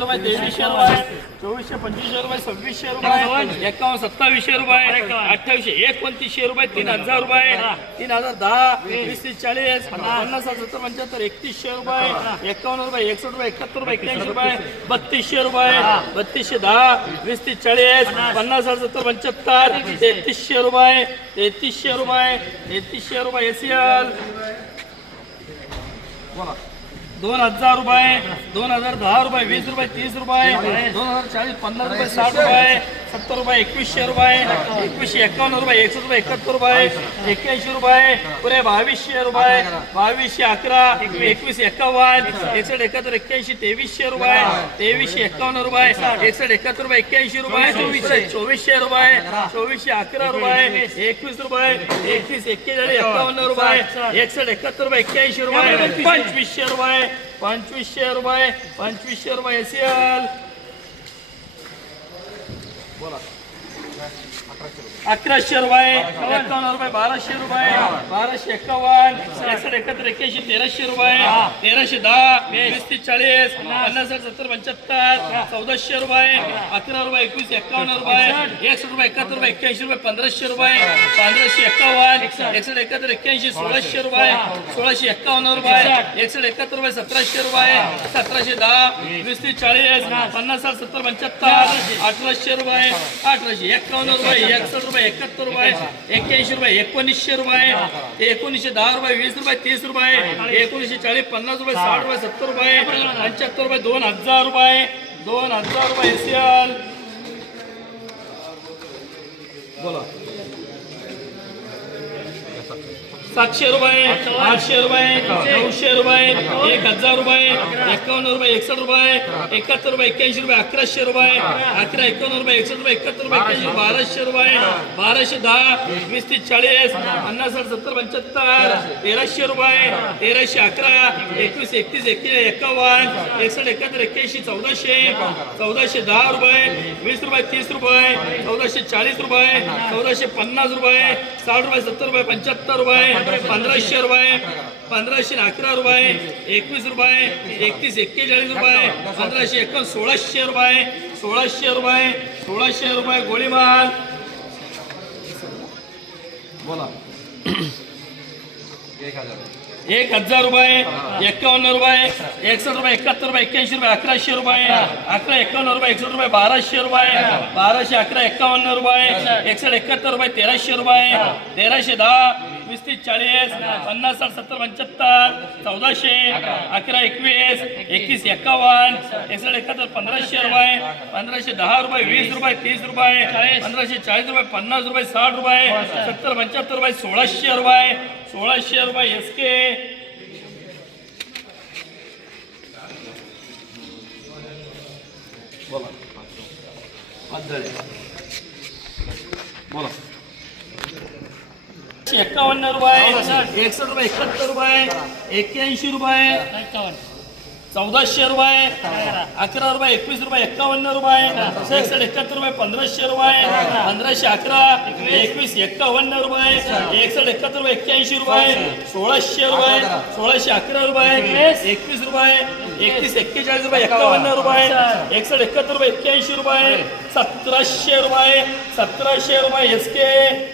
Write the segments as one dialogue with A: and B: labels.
A: रुपये तेवीसशे रुपये चोवीसशे पंचवीसशे रुपये सव्वीसशे रुपये. एकावन्न सत्तावीसशे रुपये अठ्ठावीसशे एकोणतीसशे रुपये तीन हजार रुपये तीन हजार दहा वीस तीस चाळीस पन्नास हजार सत्तर पंच्याहत्तर एकतीसशे रुपये एकावन्न रुपये एकसष्ट रुपये एकाहत्तर रुपये एक्क्याऐंशी रुपये बत्तीसशे रुपये बत्तीसशे दहा वीस तीस चाळीस पन्नास हजार सत्तर पंच्याहत्तर तेहतीसशे रुपये तेहतीसशे रुपये तेहतीसशे रुपये एसीएल. दोन हजार रुपये दोन हजार दहा रुपये वीस रुपये तीस रुपये दोन हजार चाळीस पन्नास रुपये साठ रुपये. सत्तर रुपये एकवीसशे रुपये एकवीसशे एकावन्न रुपये एकसष्ट रुपये एकाहत्तर रुपये एक्क्याऐंशी रुपये पुरे बावीसशे रुपये बावीसशे अकरा एकवीस एकावन्न एकसष्ट एकाहत्तर एक्क्याऐंशी तेवीसशे रुपये तेवीसशे एकावन्न रुपये एकसष्ट एकाहत्तर रुपये एक्क्याऐंशी रुपये चोवीसशे चोवीसशे रुपये चोवीसशे अकरा रुपये एकवीस रुपये एकवीस एक्केचाळीस एकावन्न रुपये एकसष्ट एकाहत्तर रुपये एक्क्याऐंशी रुपये पंचवीसशे रुपये पंचवीसशे रुपये पंचवीसशे रुपये एसीएल Voilà. अकराशे रुपये एकावन्न रुपये बाराशे रुपये बाराशे एकावन्न एकसष्ट एकाहत्तर एक्क्याऐंशी तेराशे रुपये तेराशे दहा वीस ते चाळीस पन्नास सत्तर पंच्याहत्तर चौदाशे रुपये अकरा रुपये एकवीस एकावन्न रुपये एकसष्ट रुपये एकाहत्तर रुपये एक्क्याऐंशी रुपये पंधराशे रुपये पंधराशे एकावन्न एकसष्ट एकाहत्तर एक्क्याऐंशी सोळाशे रुपये सोळाशे एकावन्न रुपये एकसष्ट एकाहत्तर रुपये सतराशे रुपये सतराशे दहा वीस ते चाळीस पन्नास सत्तर पंच्याहत्तर अठराशे रुपये अठराशे एकावन्न रुपये एकसष्ट रुपये एकाहत्तर रुपये एक्क्याऐंशी रुपये एकोणीसशे रुपये एकोणीसशे दहा रुपये वीस रुपये तीस रुपये एकोणीसशे चाळीस पन्नास रुपये साठ रुपये सत्तर रुपये पंच्याहत्तर रुपये दोन हजार रुपये दोन हजार रुपये एसीएल. बोला. सातशे रुपये आठशे रुपये नऊशे रुपये एक हजार रुपये एकावन्न रुपये एकसष्ट रुपये एकाहत्तर रुपये एक्क्याऐंशी रुपये अकराशे रुपये अकरा एकावन्न रुपये एकसष्ट रुपये एकाहत्तर रुपये एक्क्याऐंशी बाराशे रुपये बाराशे दहा वीस तीस चाळीस पन्नास साठ सत्तर पंच्याहत्तर तेराशे रुपये तेराशे अकरा एकवीस एकतीस एकतीस एकावन्न एकसष्ट एकाहत्तर एक्क्याऐंशी चौदाशे चौदाशे दहा रुपये वीस रुपये तीस रुपये चौदाशे चाळीस रुपये चौदाशे पन्नास रुपये साठ रुपये सत्तर रुपये पंच्याहत्तर रुपये पंधराशे रुपये पंधराशे अकरा रुपये एकवीस रुपये एकतीस एक्केचाळीस रुपये पंधराशे एकावन्न सोळाशे रुपये सोळाशे रुपये सोळाशे रुपये गोळीमाल बोला. एक हजार रुपये एकावन्न रुपये एकसष्ट रुपये एकाहत्तर रुपये एक्क्याऐंशी रुपये अकराशे रुपये अकरा एकावन्न रुपये एकसष्ट रुपये बाराशे रुपये बाराशे अकरा एकावन्न रुपये एकसष्ट एकाहत्तर रुपये तेराशे रुपये तेराशे दहा वीस तीस चाळीस पन्नास साठ सत्तर पंच्याहत्तर चौदाशे अकरा एकवीस एकवीस एकावन्न एकसष्ट एकाहत्तर पंधराशे रुपये पंधराशे दहा रुपये वीस रुपये तीस रुपये पंधराशे चाळीस रुपये पन्नास रुपये साठ रुपये सत्तर पंच्याहत्तर रुपये सोळाशे रुपये सोळाशे रुपये एस के बोला. बोला. एकावन्न रुपये. एकसष्ट रुपये एकाहत्तर रुपये एक्क्याऐंशी रुपये चौदाशे रुपये अकरा रुपये एकवीस रुपये एकावन्न रुपये एकसष्ट एकाहत्तर रुपये पंधराशे रुपये पंधराशे अकरा एकवीस. एकावन्न रुपये एकसष्ट एकाहत्तर रुपये एक्क्याऐंशी रुपये सोळाशे रुपये सोळाशे अकरा रुपये एकवीस. रुपये एकतीस एक्केचाळीस रुपये एकावन्न रुपये एकसष्ट एकाहत्तर रुपये एक्क्याऐंशी रुपये सतराशे रुपये सतराशे रुपये एस के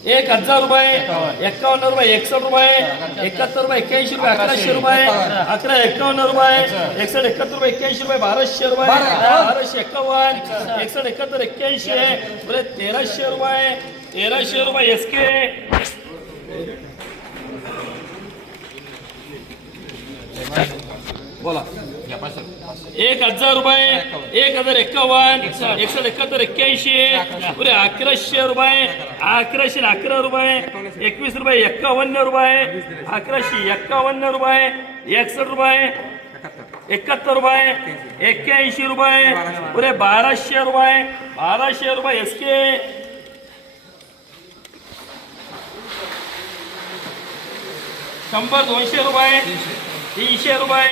A: एक हजार रुपये एकावन्न रुपये एकसष्ट रुपये एकाहत्तर रुपये एक्क्याऐंशी रुपये अकराशे रुपये अकरा एकावन्न रुपये एकसठ एकाहत्तर रुपये एक्क्याऐंशी रुपये बाराशे रुपये बाराशे एकावन्न एकसठ एकाहत्तर एक्क्याऐंशी आहे तेराशे रुपये तेराशे रुपये एस के बोला. एक हजार रुपये एक हजार एक्कावन्न एकसष्ट एकाहत्तर एक्क्याऐंशी पुरे अकराशे रुपये अकराशे अकरा रुपये एकवीस रुपये एक्कावन्न रुपये अकराशे एक्कावन्न रुपये एकसष्ट रुपये एकाहत्तर रुपये एक्क्याऐंशी रुपये पुरे बाराशे रुपये बाराशे रुपये एस के शंभर दोनशे रुपये तीनशे रुपये.